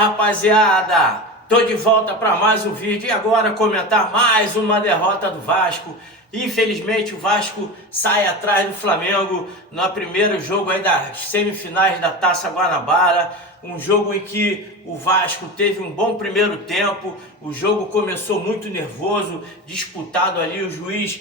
Rapaziada, tô de volta para mais um vídeo e agora comentar mais uma derrota do Vasco. Infelizmente o Vasco sai atrás do Flamengo no primeiro jogo aí das semifinais da Taça Guanabara. Um jogo em que o Vasco teve um bom primeiro tempo, o jogo começou muito nervoso, disputado ali, o juiz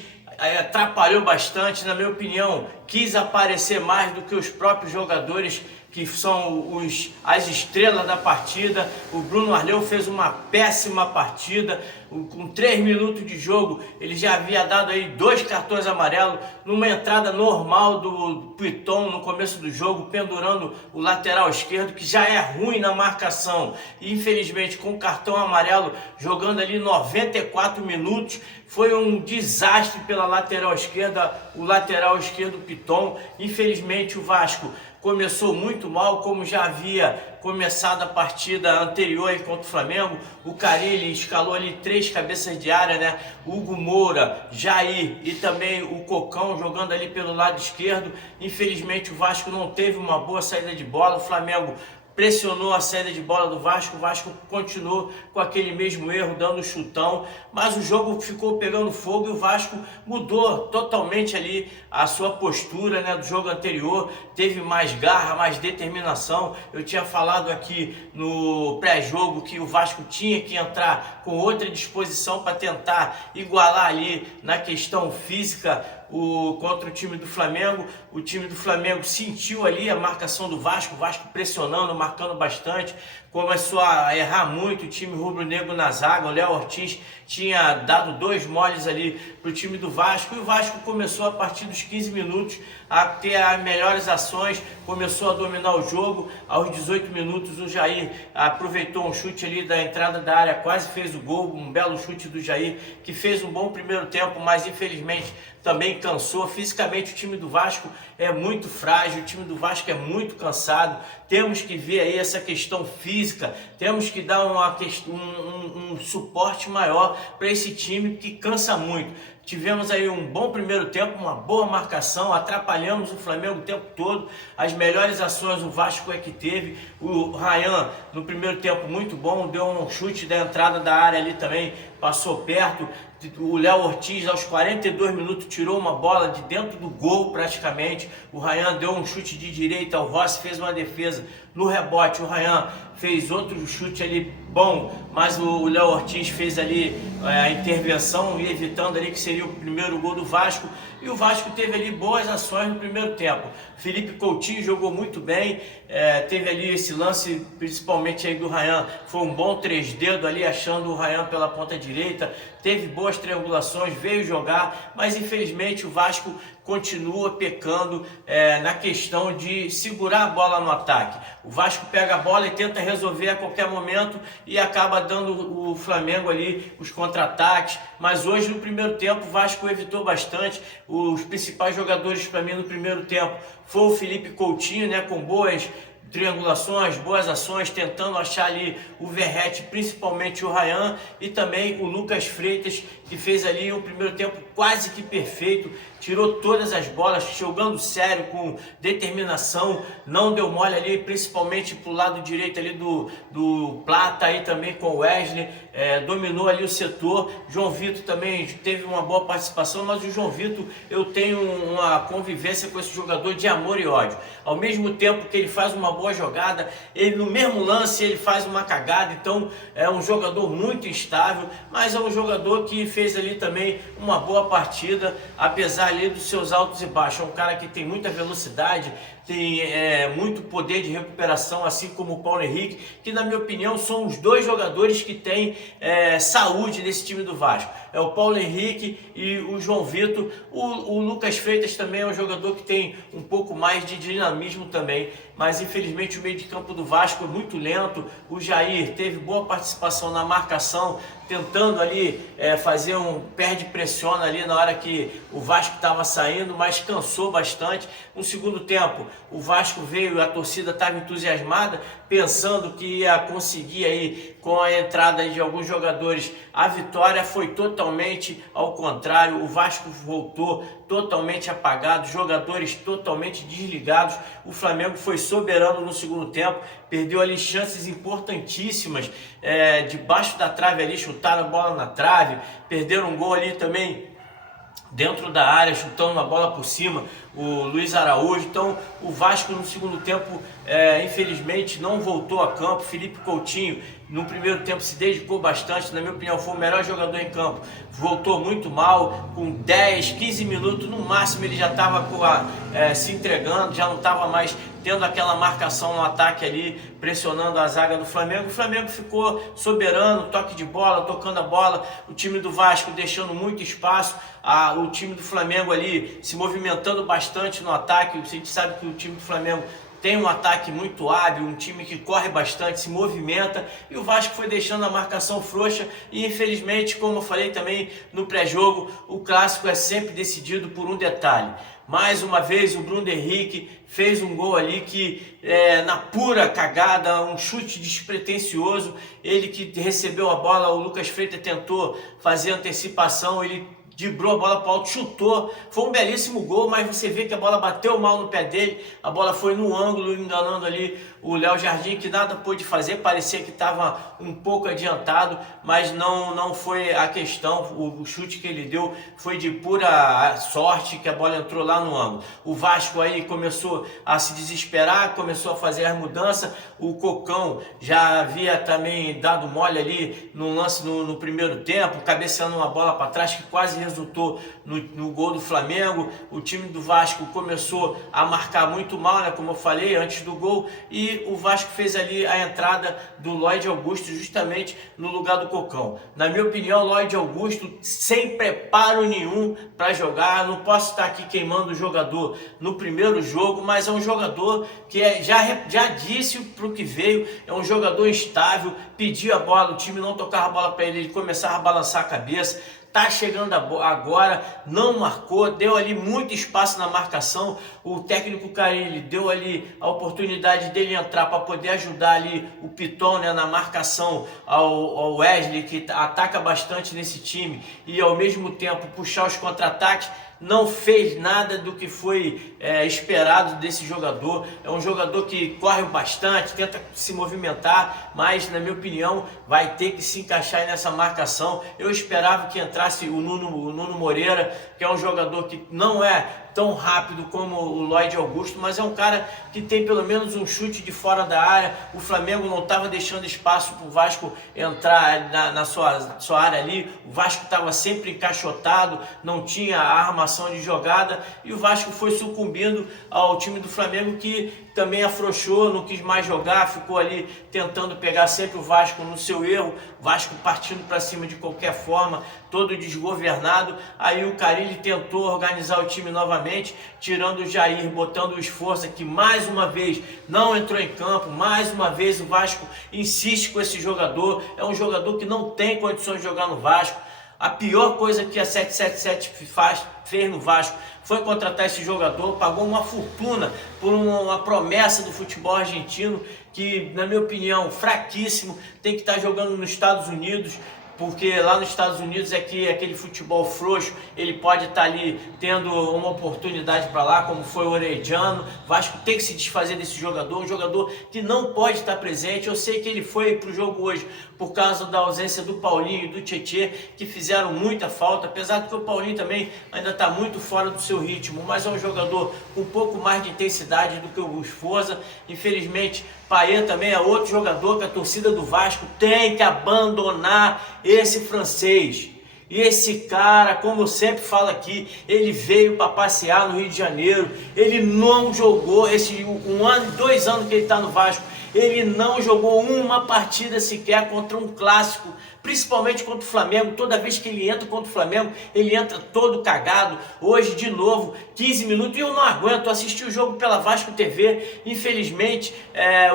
atrapalhou bastante, na minha opinião, quis aparecer mais do que os próprios jogadores que são as estrelas da partida. O Bruno Arleu fez uma péssima partida, com 3 minutos de jogo ele já havia dado aí 2 cartões amarelos, numa entrada normal do Piton no começo do jogo, pendurando o lateral esquerdo, que já é ruim na marcação, e infelizmente com cartão amarelo, jogando ali 94 minutos, foi um desastre pela lateral esquerda, o lateral esquerdo Piton. Infelizmente o Vasco começou muito mal, como já havia começado a partida anterior aí contra o Flamengo. O Carille escalou ali 3 cabeças de área, né? Hugo Moura, Jair e também o Cocão jogando ali pelo lado esquerdo. Infelizmente o Vasco não teve uma boa saída de bola, o Flamengo pressionou a saída de bola do Vasco, o Vasco continuou com aquele mesmo erro, dando chutão, mas o jogo ficou pegando fogo e o Vasco mudou totalmente ali a sua postura, né, do jogo anterior, teve mais garra, mais determinação. Eu tinha falado aqui no pré-jogo que o Vasco tinha que entrar com outra disposição para tentar igualar ali na questão física contra o time do Flamengo. O time do Flamengo sentiu ali a marcação do Vasco, o Vasco pressionando, marcando bastante, começou a errar muito o time rubro-negro na zaga. O Léo Ortiz tinha dado 2 moles ali para o time do Vasco, e o Vasco começou a partir dos 15 minutos a ter as melhores ações, começou a dominar o jogo. Aos 18 minutos o Jair aproveitou um chute ali da entrada da área, quase fez o gol, um belo chute do Jair, que fez um bom primeiro tempo, mas infelizmente também cansou. Fisicamente o time do Vasco é muito frágil, o time do Vasco é muito cansado. Temos que ver aí essa questão física, temos que dar um suporte maior para esse time que cansa muito. Tivemos aí um bom primeiro tempo, uma boa marcação, atrapalhamos o Flamengo o tempo todo. As melhores ações o Vasco é que teve. O Ryan no primeiro tempo muito bom, deu um chute da entrada da área ali também, passou perto. O Léo Ortiz aos 42 minutos tirou uma bola de dentro do gol praticamente. O Ryan deu um chute de direita, o Rossi fez uma defesa. No rebote o Ryan fez outro chute ali bom, mas o Léo Ortiz fez ali a intervenção e evitando ali que seria o primeiro gol do Vasco. E o Vasco teve ali boas ações no primeiro tempo. Felipe Coutinho jogou muito bem, teve ali esse lance, principalmente aí do Ryan, foi um bom 3 dedos ali, achando o Ryan pela ponta direita, teve boas triangulações, veio jogar, mas infelizmente o Vasco continua pecando na questão de segurar a bola no ataque. O Vasco pega a bola e tenta resolver a qualquer momento e acaba dando o Flamengo ali os contra-ataques, mas hoje no primeiro tempo o Vasco evitou bastante. Os principais jogadores para mim no primeiro tempo foi o Felipe Coutinho, né, com boas triangulações, boas ações, tentando achar ali o Verratti, principalmente o Ryan, e também o Lucas Freitas, que fez ali um primeiro tempo quase que perfeito, tirou todas as bolas, jogando sério, com determinação, não deu mole ali, principalmente pro lado direito ali do Plata, aí também com o Wesley, dominou ali o setor. João Vitor também teve uma boa participação, mas o João Vitor, eu tenho uma convivência com esse jogador de amor e ódio. Ao mesmo tempo que ele faz uma boa jogada, ele no mesmo lance ele faz uma cagada. Então é um jogador muito instável, mas é um jogador que fez ali também uma boa partida, apesar ali dos seus altos e baixos. É um cara que tem muita velocidade, tem muito poder de recuperação, assim como o Paulo Henrique, que na minha opinião são os 2 jogadores que têm saúde nesse time do Vasco. É o Paulo Henrique e o João Vitor. O Lucas Freitas também é um jogador que tem um pouco mais de dinamismo também, mas infelizmente o meio de campo do Vasco é muito lento. O Jair teve boa participação na marcação, tentando ali fazer um perde-pressiona ali na hora que o Vasco estava saindo, mas cansou bastante. No segundo tempo o Vasco veio, a torcida estava entusiasmada, pensando que ia conseguir aí, com a entrada de alguns jogadores, a vitória. Foi totalmente ao contrário. O Vasco voltou totalmente apagado, jogadores totalmente desligados. O Flamengo foi soberano no segundo tempo, perdeu ali chances importantíssimas, debaixo da trave ali, chutaram a bola na trave, perderam um gol ali também dentro da área, chutando uma bola por cima, o Luiz Araújo. Então o Vasco no segundo tempo, infelizmente, não voltou a campo. Felipe Coutinho no primeiro tempo se dedicou bastante, na minha opinião foi o melhor jogador em campo, voltou muito mal, com 10, 15 minutos no máximo ele já estava se entregando, já não estava mais tendo aquela marcação no ataque ali, pressionando a zaga do Flamengo. O Flamengo ficou soberano, toque de bola, tocando a bola, o time do Vasco deixando muito espaço, o time do Flamengo ali se movimentando bastante no ataque. A gente sabe que o time do Flamengo tem um ataque muito hábil, um time que corre bastante, se movimenta, e o Vasco foi deixando a marcação frouxa. E infelizmente, como eu falei também no pré-jogo, o clássico é sempre decidido por um detalhe. Mais uma vez o Bruno Henrique fez um gol ali que, na pura cagada, um chute despretensioso. Ele que recebeu a bola, o Lucas Freitas tentou fazer antecipação, ele driblou a bola para o alto, chutou, foi um belíssimo gol, mas você vê que a bola bateu mal no pé dele, a bola foi no ângulo, enganando ali o Léo Jardim, que nada pôde fazer, parecia que estava um pouco adiantado, mas não foi a questão. O chute que ele deu foi de pura sorte, que a bola entrou lá no ângulo. O Vasco aí começou a se desesperar, começou a fazer as mudanças. O Cocão já havia também dado mole ali no lance no primeiro tempo, cabeceando uma bola para trás que quase resultou no gol do Flamengo. O time do Vasco começou a marcar muito mal, né, como eu falei, antes do gol, e o Vasco fez ali a entrada do Lloyd Augusto justamente no lugar do Cocão. Na minha opinião, Lloyd Augusto sem preparo nenhum para jogar. Não posso estar aqui queimando o jogador no primeiro jogo, mas é um jogador que já disse para o que veio, é um jogador instável, pedia a bola, o time não tocava a bola para ele, ele começava a balançar a cabeça. Tá chegando agora, não marcou, deu ali muito espaço na marcação. O técnico Carille deu ali a oportunidade dele entrar para poder ajudar ali o Piton, né, na marcação ao Wesley, que ataca bastante nesse time, e ao mesmo tempo puxar os contra-ataques. Não fez nada do que foi esperado desse jogador. É um jogador que corre bastante, tenta se movimentar, mas na minha opinião vai ter que se encaixar nessa marcação. Eu esperava que entrasse o Nuno Moreira, que é um jogador que não é tão rápido como o Lloyd Augusto, mas é um cara que tem pelo menos um chute de fora da área. O Flamengo não estava deixando espaço para o Vasco entrar na sua área ali. O Vasco estava sempre encaixotado, não tinha a armação de jogada, e o Vasco foi sucumbindo ao time do Flamengo, que também afrouxou, não quis mais jogar, ficou ali tentando pegar sempre o Vasco no seu erro, o Vasco partindo para cima de qualquer forma, todo desgovernado. Aí o Carille tentou organizar o time novamente, tirando o Jair, botando o Esforça, que mais uma vez não entrou em campo. Mais uma vez o Vasco insiste com esse jogador, é um jogador que não tem condições de jogar no Vasco. A pior coisa que a 777 fez no Vasco foi contratar esse jogador, pagou uma fortuna por uma promessa do futebol argentino, que na minha opinião fraquíssimo, tem que estar jogando nos Estados Unidos, porque lá nos Estados Unidos é que aquele futebol frouxo, ele pode estar ali tendo uma oportunidade para lá, como foi o Orediano. Vasco tem que se desfazer desse jogador, um jogador que não pode estar presente. Eu sei que ele foi para o jogo hoje por causa da ausência do Paulinho e do Tietê, que fizeram muita falta, apesar de que o Paulinho também ainda está muito fora do seu ritmo, mas é um jogador com um pouco mais de intensidade do que o Esforza. Infelizmente, Payet também é outro jogador que a torcida do Vasco tem que abandonar. Esse francês, e esse cara, como eu sempre falo aqui, ele veio para passear no Rio de Janeiro, ele não jogou, 2 anos que ele está no Vasco, ele não jogou uma partida sequer contra um clássico, principalmente contra o Flamengo. Toda vez que ele entra contra o Flamengo, ele entra todo cagado. Hoje, de novo, 15 minutos, e eu não aguento. Eu assisti o jogo pela Vasco TV, infelizmente,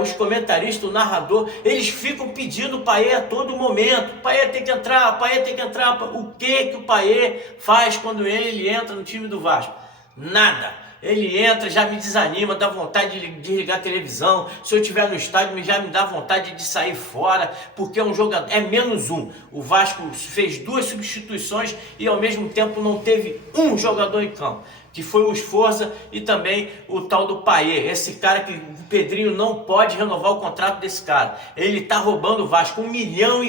os comentaristas, o narrador, eles ficam pedindo o Payet a todo momento. O Payet tem que entrar, o Payet tem que entrar. O que o Payet faz quando ele entra no time do Vasco? Nada. Ele entra, já me desanima, dá vontade de ligar a televisão. Se eu estiver no estádio, já me dá vontade de sair fora, porque é um jogador, é menos um. O Vasco fez 2 substituições e ao mesmo tempo não teve um jogador em campo, que foi o Esforza e também o tal do Payet. Esse cara que o Pedrinho não pode renovar o contrato desse cara. Ele tá roubando o Vasco 1,5 milhão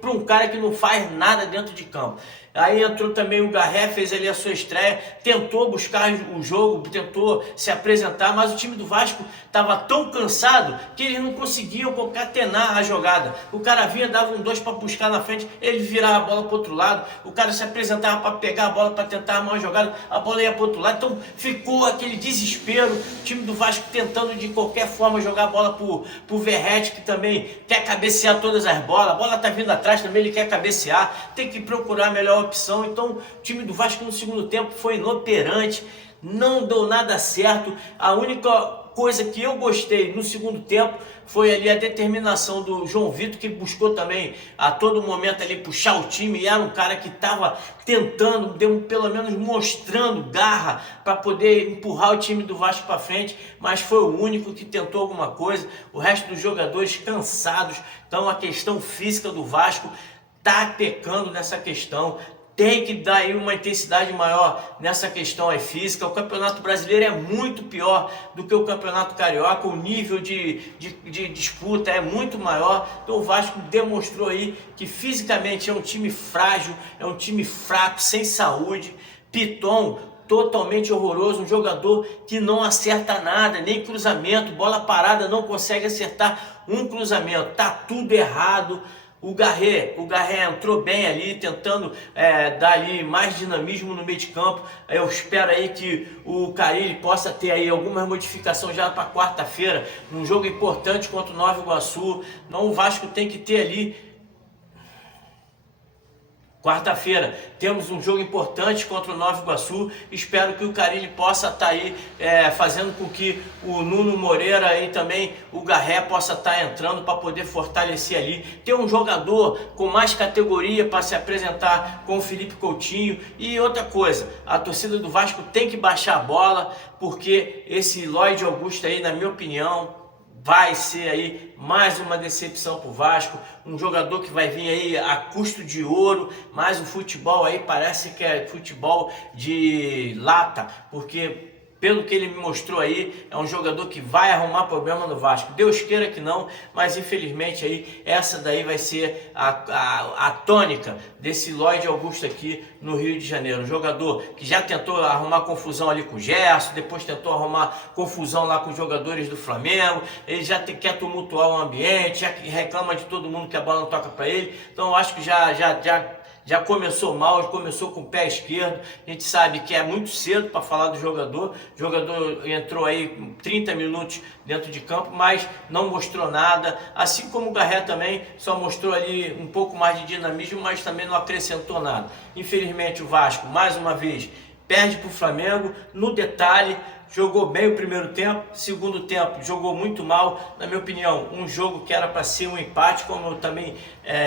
para um cara que não faz nada dentro de campo. Aí entrou também o Garré, fez ali a sua estreia, tentou buscar o jogo, tentou se apresentar, mas o time do Vasco estava tão cansado que eles não conseguiam concatenar a jogada. O cara vinha, dava um 2 para buscar na frente, ele virava a bola para o outro lado, o cara se apresentava para pegar a bola, para tentar armar a jogada, a bola ia para o outro lado, então ficou aquele desespero, o time do Vasco tentando de qualquer forma jogar a bola para o Verratti, que também quer cabecear todas as bolas, a bola está vindo atrás também, ele quer cabecear, tem que procurar a melhor opção. Então o time do Vasco no segundo tempo foi inoperante, não deu nada certo. A única coisa que eu gostei no segundo tempo foi ali a determinação do João Vitor, que buscou também a todo momento ali puxar o time, e era um cara que estava tentando, pelo menos mostrando garra para poder empurrar o time do Vasco para frente, mas foi o único que tentou alguma coisa. O resto dos jogadores cansados. Então a questão física do Vasco tá pecando nessa questão. Tem que dar aí uma intensidade maior nessa questão aí física. O Campeonato Brasileiro é muito pior do que o Campeonato Carioca. O nível de disputa é muito maior. Então o Vasco demonstrou aí que fisicamente é um time frágil, é um time fraco, sem saúde. Piton, totalmente horroroso, um jogador que não acerta nada, nem cruzamento, bola parada, não consegue acertar um cruzamento. Tá tudo errado. O Garré entrou bem ali, tentando dar ali mais dinamismo no meio de campo. Eu espero aí que o Carille possa ter aí alguma modificação já para quarta-feira, num jogo importante contra o Nova Iguaçu. Não, o Vasco tem que ter ali. Quarta-feira temos um jogo importante contra o Nova Iguaçu. Espero que o Carille possa estar aí fazendo com que o Nuno Moreira e também o Garré possa estar entrando para poder fortalecer ali. Ter um jogador com mais categoria para se apresentar com o Felipe Coutinho. E outra coisa, a torcida do Vasco tem que baixar a bola, porque esse Lloyd Augusto aí, na minha opinião, vai ser aí mais uma decepção para o Vasco, um jogador que vai vir aí a custo de ouro, mas o futebol aí parece que é futebol de lata, porque pelo que ele me mostrou aí, é um jogador que vai arrumar problema no Vasco. Deus queira que não, mas infelizmente aí, essa daí vai ser a tônica desse Lloyd Augusto aqui no Rio de Janeiro. Um jogador que já tentou arrumar confusão ali com o Gerson, depois tentou arrumar confusão lá com os jogadores do Flamengo, ele já quer tumultuar o ambiente, já reclama de todo mundo que a bola não toca para ele. Então eu acho que já começou mal, começou com o pé esquerdo. A gente sabe que é muito cedo para falar do jogador. O jogador entrou aí 30 minutos dentro de campo, mas não mostrou nada. Assim como o Garré também, só mostrou ali um pouco mais de dinamismo, mas também não acrescentou nada. Infelizmente o Vasco, mais uma vez, perde para o Flamengo. No detalhe, jogou bem o primeiro tempo, segundo tempo jogou muito mal. Na minha opinião, um jogo que era para ser um empate, como eu também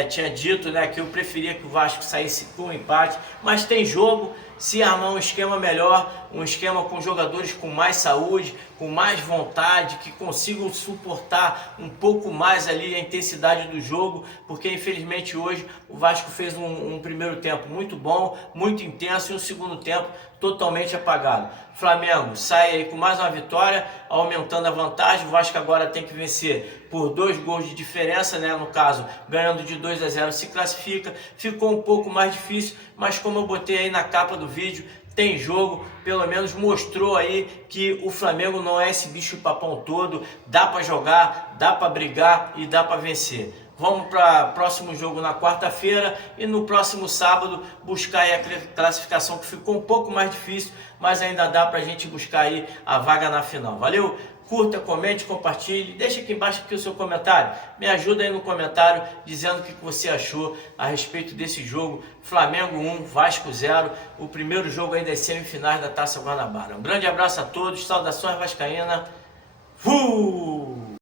tinha dito, né, que eu preferia que o Vasco saísse com um empate, mas tem jogo. Se armar um esquema melhor, um esquema com jogadores com mais saúde, com mais vontade, que consigam suportar um pouco mais ali a intensidade do jogo, porque infelizmente hoje o Vasco fez um primeiro tempo muito bom, muito intenso, e um segundo tempo totalmente apagado. Flamengo sai aí com mais uma vitória, aumentando a vantagem. O Vasco agora tem que vencer por 2 gols de diferença, né? No caso, ganhando de 2-0 se classifica. Ficou um pouco mais difícil, mas como eu botei aí na capa do vídeo, tem jogo, pelo menos mostrou aí que o Flamengo não é esse bicho papão todo, dá para jogar, dá para brigar e dá para vencer. Vamos para o próximo jogo na quarta-feira e no próximo sábado buscar aí a classificação, que ficou um pouco mais difícil, mas ainda dá para a gente buscar aí a vaga na final. Valeu? Curta, comente, compartilhe, deixa aqui embaixo aqui o seu comentário, me ajuda aí no comentário dizendo o que você achou a respeito desse jogo. Flamengo 1, Vasco 0, o primeiro jogo aí das semifinais da Taça Guanabara. Um grande abraço a todos, saudações vascaína,